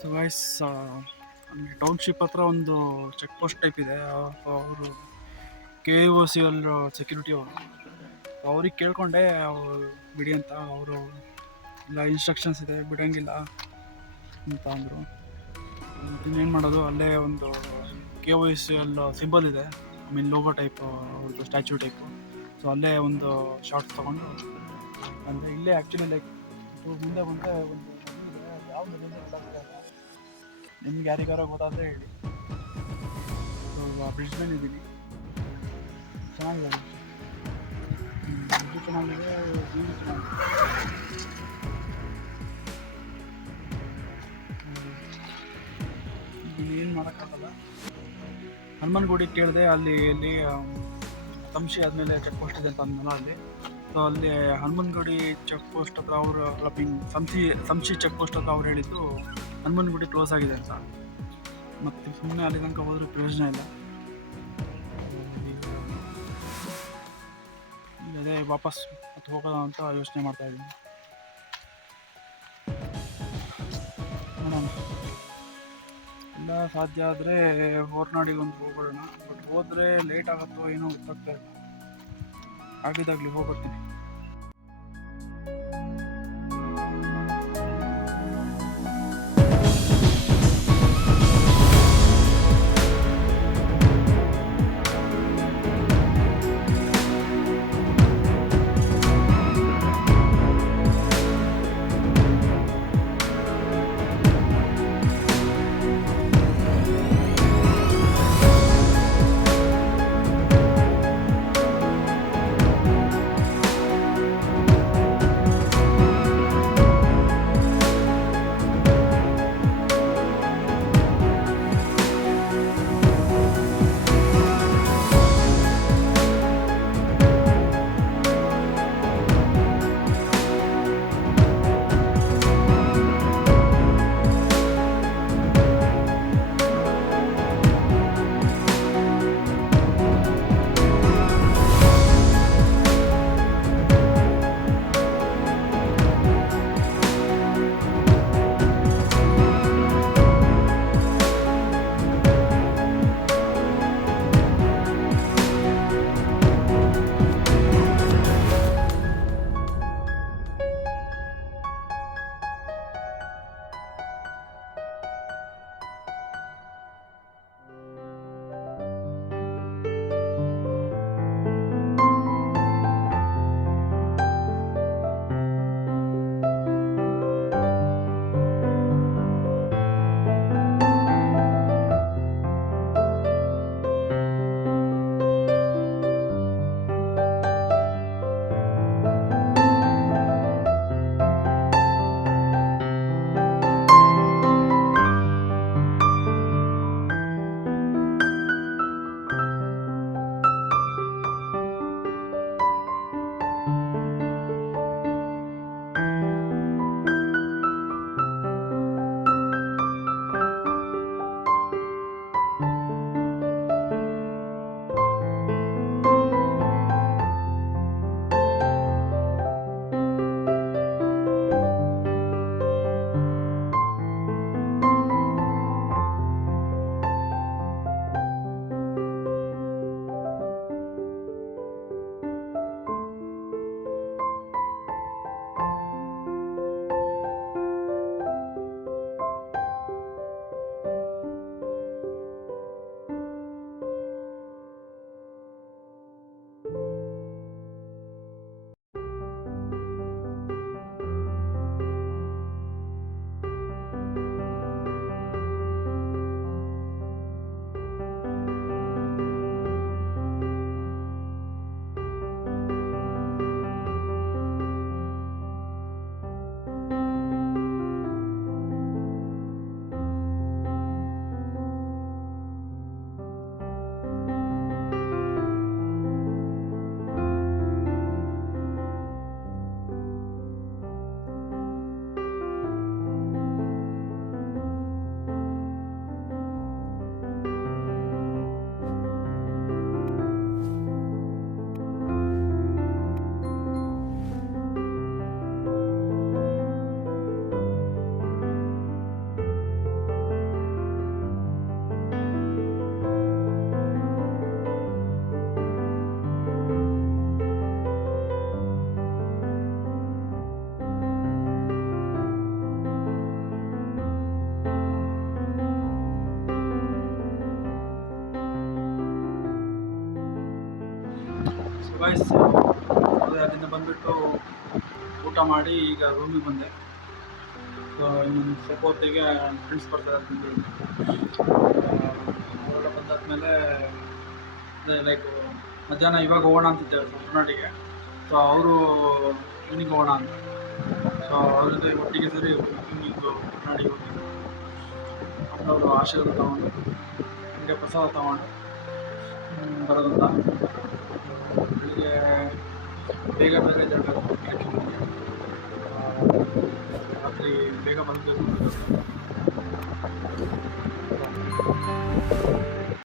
So guys, township ಹತ್ರ ಒಂದು check post type ಇದೆ. ಅವರು ಕೆ ಒ ಸಿ ಅಲ್ಲಿ ಸೆಕ್ಯೂರಿಟಿ ಅವರು, ಅವ್ರಿಗೆ ಕೇಳ್ಕೊಂಡೆ ಅವ್ರು ಬಿಡಿ ಅಂತ. ಅವರು ಇಲ್ಲ, ಇನ್ಸ್ಟ್ರಕ್ಷನ್ಸ್ ಇದೆ, ಬಿಡೋಂಗಿಲ್ಲ ಅಂತ ಅಂದರು. ಇನ್ನೇನು ಮಾಡೋದು, ಅಲ್ಲೇ ಒಂದು ಕೆ ಒ ಸಿ ಅಲ್ಲಿ ಸಿಂಬಲ್ ಇದೆ, ಐ ಮೀನ್ ಲೋಗೋ ಟೈಪ್, ಅವ್ರದ್ದು ಸ್ಟ್ಯಾಚ್ಯೂ ಟೈಪು. ಸೊ ಅಲ್ಲೇ ಒಂದು ಶಾರ್ಟ್ಸ್ ತೊಗೊಂಡು ಅಂದರೆ ಇಲ್ಲೇ ಆ್ಯಕ್ಚುಲಿ ಲೈಕ್ ಮುಂದೆ ಮುಂದೆ ಒಂದು ಯಾವುದು ಗೊತ್ತಾಗ್ತಾ ಇಲ್ಲ. ನಿಮ್ಗೆ ಯಾರಿಗಾರ ಗೊತ್ತಾದರೆ ಹೇಳಿ. ಸೊ ಬ್ರಿಡ್ಜ್ ಮೇಲೆ ಇದ್ದೀನಿ, ಚೆನ್ನಾಗಿದೆ, ಬ್ರಿಡ್ಜು ಚೆನ್ನಾಗಿದೆ, ವ್ಯೂ ಚೆನ್ನಾಗಿದೆ. ಏನು ಮಾಡೋಕ್ಕಾಗಲ್ಲ. ಹನುಮನಗುಡಿ ಕೇಳಿದೆ, ಅಲ್ಲಿ ತಮಶಿ ಆದಮೇಲೆ ಚೆಕ್ ಪೋಸ್ಟ್ ಇದೆ ಅಂತ ಅಂದಲ್ಲ ಅಲ್ಲಿ. ಸೊ ಅಲ್ಲಿ ಹನುಮನಗುಡಿ ಚೆಕ್ ಪೋಸ್ಟ್ ಹತ್ರ ಅವರು ಸಂಶಿ ಚೆಕ್ ಪೋಸ್ಟ್ ಹತ್ರ ಅವ್ರು ಹೇಳಿದ್ದು ಹನುಮನಗುಡಿ ಕ್ಲೋಸ್ ಆಗಿದೆ ಅಂತ. ಮತ್ತು ಸುಮ್ಮನೆ ಅಲ್ಲಿ ತನಕ ಹೋದ್ರೆ ಪ್ರಯೋಜನ ಇಲ್ಲ. ಅದೇ ವಾಪಸ್ ಮತ್ತೆ ಹೋಗೋಣ ಅಂತ ಯೋಚನೆ ಮಾಡ್ತಾ ಇದ್ದೀನಿ. ನೋಡೋಣ, ಇಲ್ಲ ಸಾಧ್ಯ ಆದರೆ ಹೊರನಾಡಿಗೆ ಒಂದು ಹೋಗೋಣ. ಬಟ್ ಹೋದರೆ ಲೇಟ್ ಆಗುತ್ತೋ ಏನೋ ಗೊತ್ತಾಗ್ತಾ ಇಲ್ಲ. ಆಗಿದ್ದಾಗಲಿ ಹೋಗ್ಬರ್ತೀನಿ. ವಾಯ್ಸ್ ಅದೇ ಅಲ್ಲಿಂದ ಬಂದುಬಿಟ್ಟು ಊಟ ಮಾಡಿ ಈಗ ರೂಮಿಗೆ ಬಂದೆ. ಸೊ ಇನ್ನೊಂದು ಸ್ವಲ್ಪ ಹೊತ್ತಿಗೆ ಫ್ರೆಂಡ್ಸ್ ಬರ್ತಾರೆ ತಿಂದು. ಅವರೆಲ್ಲ ಬಂದಾದ್ಮೇಲೆ ಅದೇ ಲೈಕ್ ಮಧ್ಯಾಹ್ನ ಇವಾಗ ಹೋಗೋಣ ಅಂತಿದ್ದೇವೆ ಹೊರನಾಡಿಗೆ. ಸೊ ಅವರು ಈವ್ನಿಂಗ್ ಹೋಗೋಣ ಅಂತ. ಸೊ ಅವ್ರ ಜೊತೆ ಒಟ್ಟಿಗೆ ಸೇರಿ ಈವ್ನಿಂಗು ಹೊರನಾಡಿಗೆ ಹೋಗಿ ಅವರು ಆಶೀರ್ವಾದ ತಗೊಂಡು ಹಂಗೆ ಪ್ರಸಾದ ತಗೊಂಡು ಬರೋದಂತ. ಬೆಳಿಗ್ಗೆ ಬೇಗ ಬೇಗ ಎದ್ದೇಳಬೇಕು. ರಾತ್ರಿ ಬೇಗ ಮಲಗಬೇಕು.